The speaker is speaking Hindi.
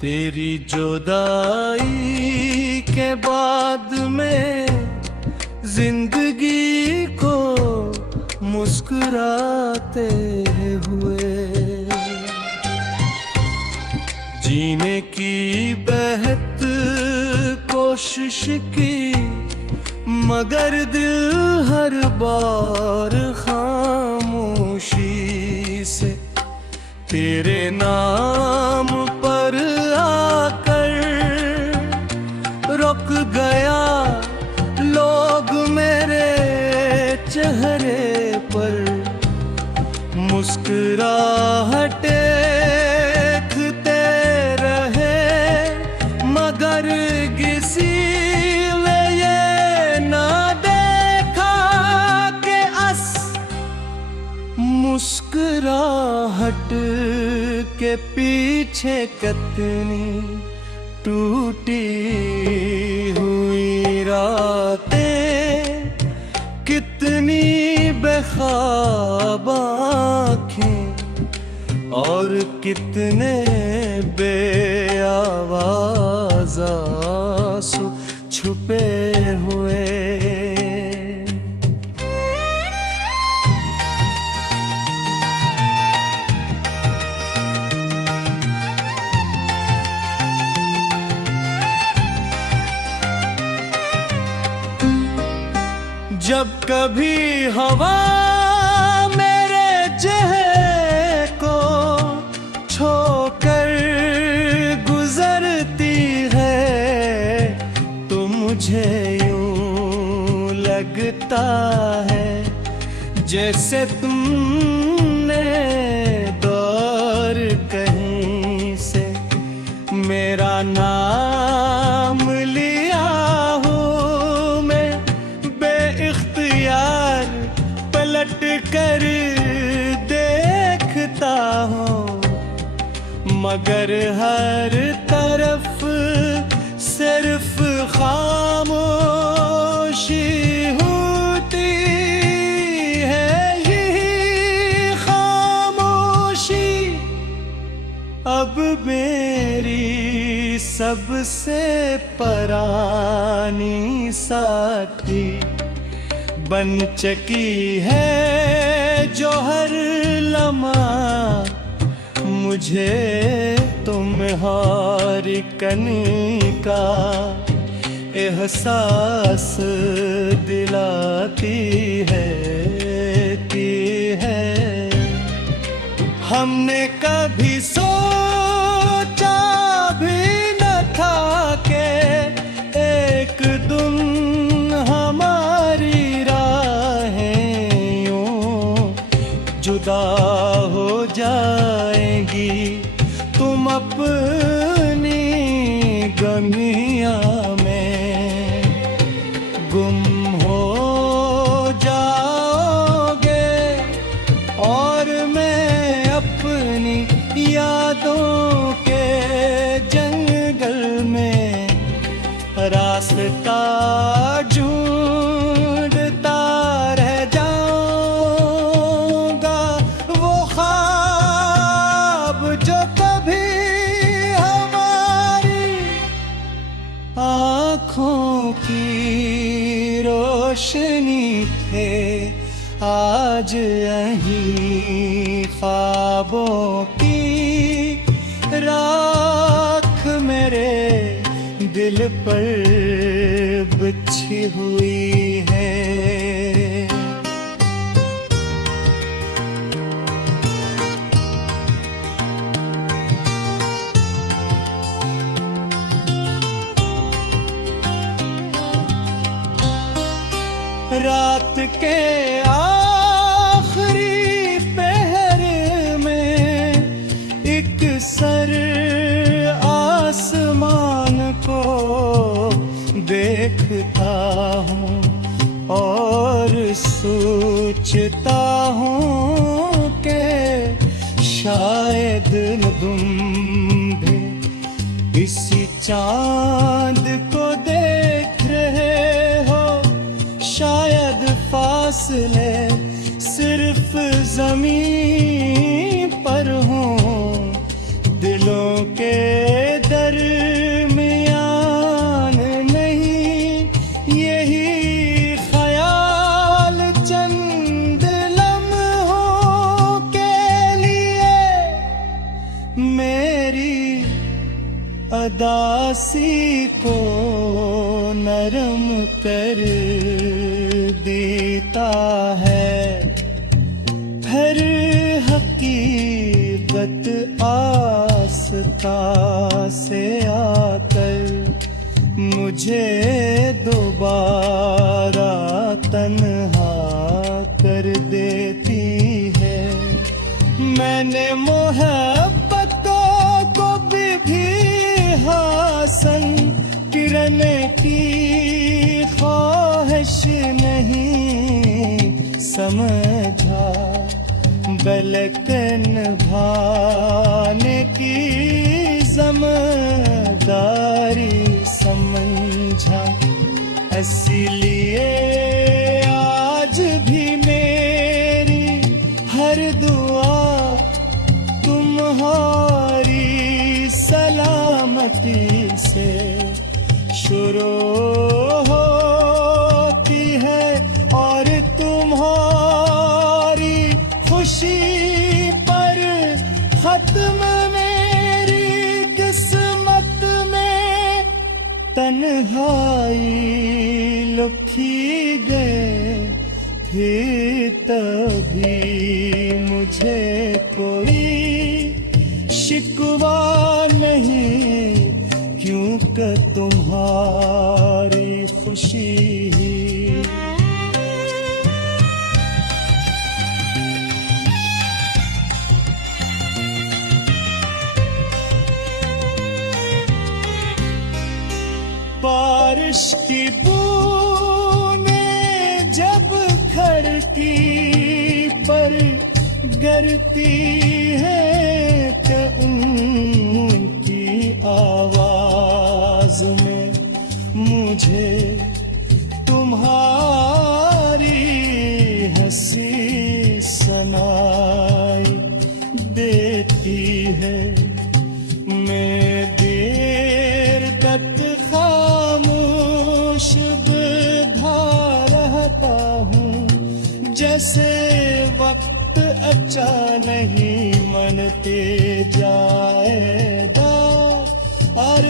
तेरी जुदाई के बाद में जिंदगी को मुस्कुराते हुए जीने की बेहद कोशिश की, मगर दिल हर बार खामोशी से तेरे नाम पर आकर रुक गया। लोग मेरे चेहरे पर मुस्कुराहटे देखते रहे, मगर किसी ने ये ना देखा कि मुस्कुराहट के पीछे कितनी टूटी हुई रातें, कितनी बेख्वाब आँखें और कितने बेआवाज़ आंसू छुपे हुए। जब कभी हवा मेरे चेहरे को छोकर गुजरती है, तो मुझे यूं लगता है जैसे तुमने दौर कहीं से मेरा नाम लिया हूँ। मैं बेइख्तियार पलट कर देखता हूँ, मगर हर तरफ सिर्फ खामोशी होती है, यही खामोशी अब मेरी सबसे परानी साथी बन चकी है, जो हर लम्हा मुझे तुम्हारी कनी का एहसास दिलाती है। हमने कभी सोचा भी न था कि एक दिन हमारी राहें यूं जुदा हो जाएंगी। तुम अपनी गमियां में गुम हो जाओगे और मैं अपनी यादों के जंगल में रास्ता ढूंढता रह जाऊंगा। वो ख्वाब जो कभी हमारी आँखों की रोशनी थे, आज यहीं ख्वाबों की राख मेरे दिल पर बिछी हुई है। रात के आखिरी पहर में एक सर आसमान को देखता हूँ और सोचता हूँ कि शायद तुम भी इसी चांद को देख रहे हो, शायद फासले सिर्फ ज़मीं पर हों, दिलों के कम कर देता है। फिर हकीकत आस्ता से आकर मुझे दोबारा तन्हा कर देती है। मैंने मोहब्बतों को भी हासन किरण की ख्वाहिश नहीं समझा, बल्कि निभाने की ज़िम्मेदारी समझा। इसलिए आज भी मेरी हर दुआ तुम्हारी सलामती से शुरू होती है और तुम्हारी खुशी पर खत्म मेरी किस्मत में। तन्हाई लुखी गए फिर तभी मुझे कोई शिकवा नहीं, क्योंकि तुम्हारी खुशी ही बारिश की बूंदें जब खिड़की पर गिरती है तो उनकी आवाज में मुझे तुम्हारी हंसी सुनाई देती है। मैं देर तक खामोश बैठा रहता हूँ, जैसे वक्त अचानक ही मनते जाएगा और